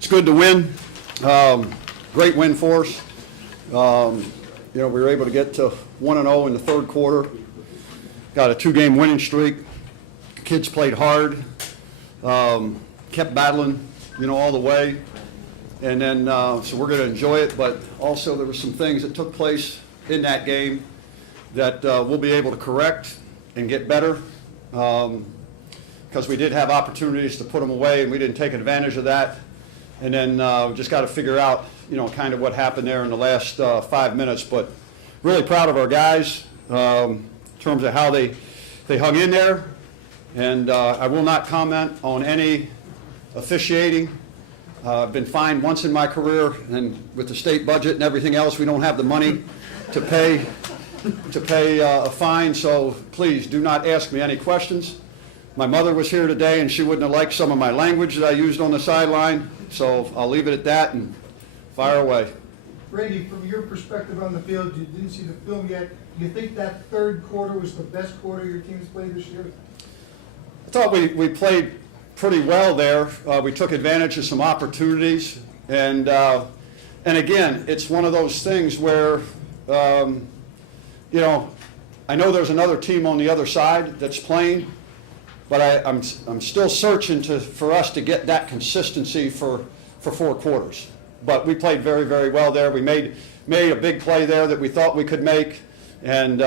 It's good to win. Great win for us. We were able to get to 1-0 in the third quarter. Got a 2-game winning streak. Kids played hard, kept battling, all the way. And then, so we're going to enjoy it. But also there were some things that took place in that game that we'll be able to correct and get better. Because we did have opportunities to put them away and we didn't take advantage of that. And then just got to figure out, kind of what happened there in the last 5 minutes. But really proud of our guys in terms of how they hung in there. And I will not comment on any officiating. I've been fined once in my career, and with the state budget and everything else, we don't have the money to pay a fine. So please do not ask me any questions. My mother was here today, and she wouldn't have liked some of my language that I used on the sideline. So I'll leave it at that and fire away. Randy, from your perspective on the field, you didn't see the film yet. Do you think that third quarter was the best quarter your team's played this year? I thought we played pretty well there. We took advantage of some opportunities. And again, it's one of those things where, I know there's another team on the other side that's playing, but I'm still searching for us to get that consistency for 4 quarters. But we played very, very well there. We made a big play there that we thought we could make. And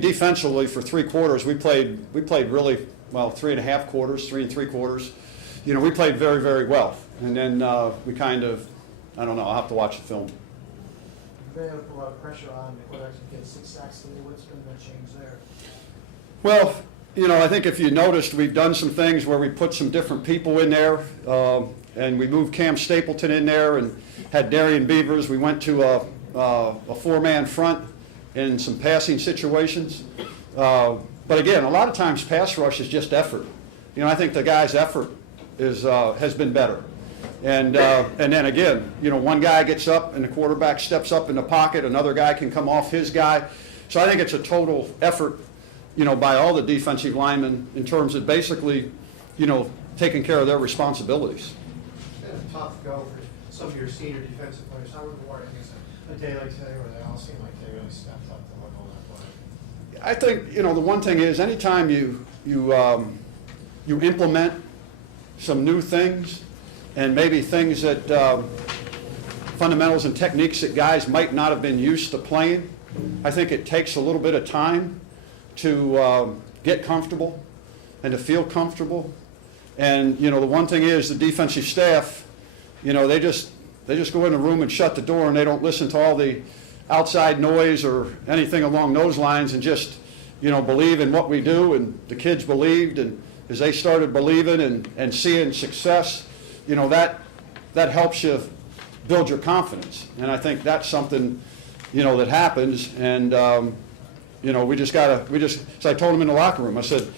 defensively for 3 quarters, we played really well. 3.5 quarters, 3 3/4. We played very, very well. And then we kind of, I don't know. I'll have to watch the film. They have a lot of pressure on the quarterback to get 6 sacks today. What's going to change there? Well, I think if you noticed, we've done some things where we put some different people in there, and we moved Cam Stapleton in there and had Darian Beavers. We went to a 4-man front in some passing situations. But again, a lot of times pass rush is just effort. I think the guy's effort has been better. And then again, one guy gets up and the quarterback steps up in the pocket, another guy can come off his guy. So I think it's a total effort, by all the defensive linemen in terms of basically, taking care of their responsibilities. It's been a tough go for some of your senior defensive players. How rewarding is it a day like today where they all seem like they really stepped up to level that play? I think, the one thing is anytime you implement some new things and maybe things that fundamentals and techniques that guys might not have been used to playing, I think it takes a little bit of time to get comfortable and to feel comfortable. And, the one thing is the defensive staff, they just go in the room and shut the door and they don't listen to all the outside noise or anything along those lines and just, believe in what we do. And the kids believed, and as they started believing and seeing success, that helps you build your confidence. And I think that's something, that happens. And, so I told them in the locker room, I said,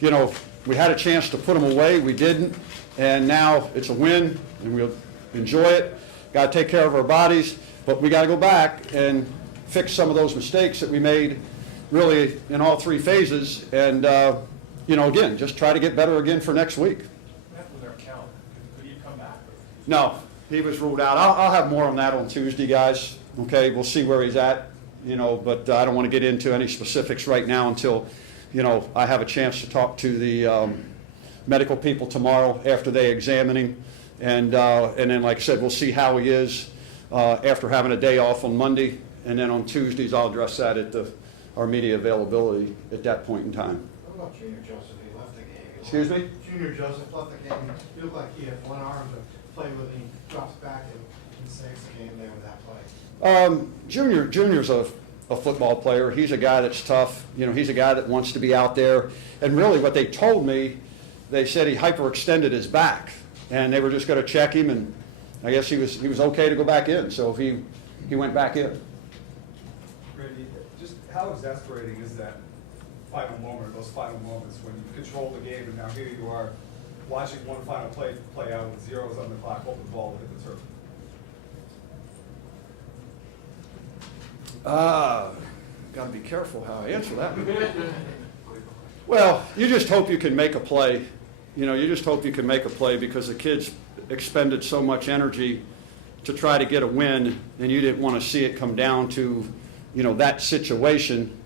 we had a chance to put them away. We didn't. And now it's a win and we'll enjoy it. Got to take care of our bodies, but we got to go back and fix some of those mistakes that we made really in all 3 phases. And, again, just try to get better again for next week. Could he come back? No, he was ruled out. I'll have more on that on Tuesday, guys. Okay, we'll see where he's at, but I don't want to get into any specifics right now until, I have a chance to talk to the medical people tomorrow after they examine him. And then, like I said, we'll see how he is after having a day off on Monday. And then on Tuesdays, I'll address that at our media availability at that point in time. What about Junior Joseph? He left the game. Excuse me? Junior Joseph left the game. He looked like he had one arm to play with, and he drops back and saves the game there with that play. Junior's a football player. He's a guy that's tough. He's a guy that wants to be out there. And really what they told me, they said he hyperextended his back. And they were just going to check him, and I guess he was okay to go back in. So he went back in. Randy, just how exasperating is that final moment, those final moments when you control the game and now here you are watching one final play out with zeros on the clock, hoping the ball will hit the turf? Got to be careful how I answer that one. Well, you just hope you can make a play, you just hope you can make a play because the kids expended so much energy to try to get a win, and you didn't want to see it come down to, that situation,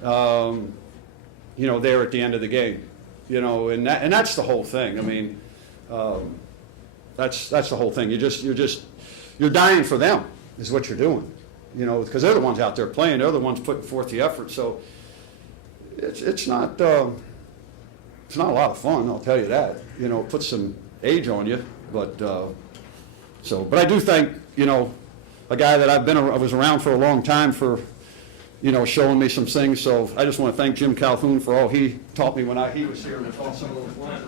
there at the end of the game. And that's the whole thing. I mean, that's the whole thing. You're dying for them is what you're doing, because they're the ones out there playing. They're the ones putting forth the effort. So it's not a lot of fun, I'll tell you that. It puts some age on you, but I do think, a guy that I was around for a long time for, showing me some things. So I just want to thank Jim Calhoun for all he taught me when he was here and taught some of those ones.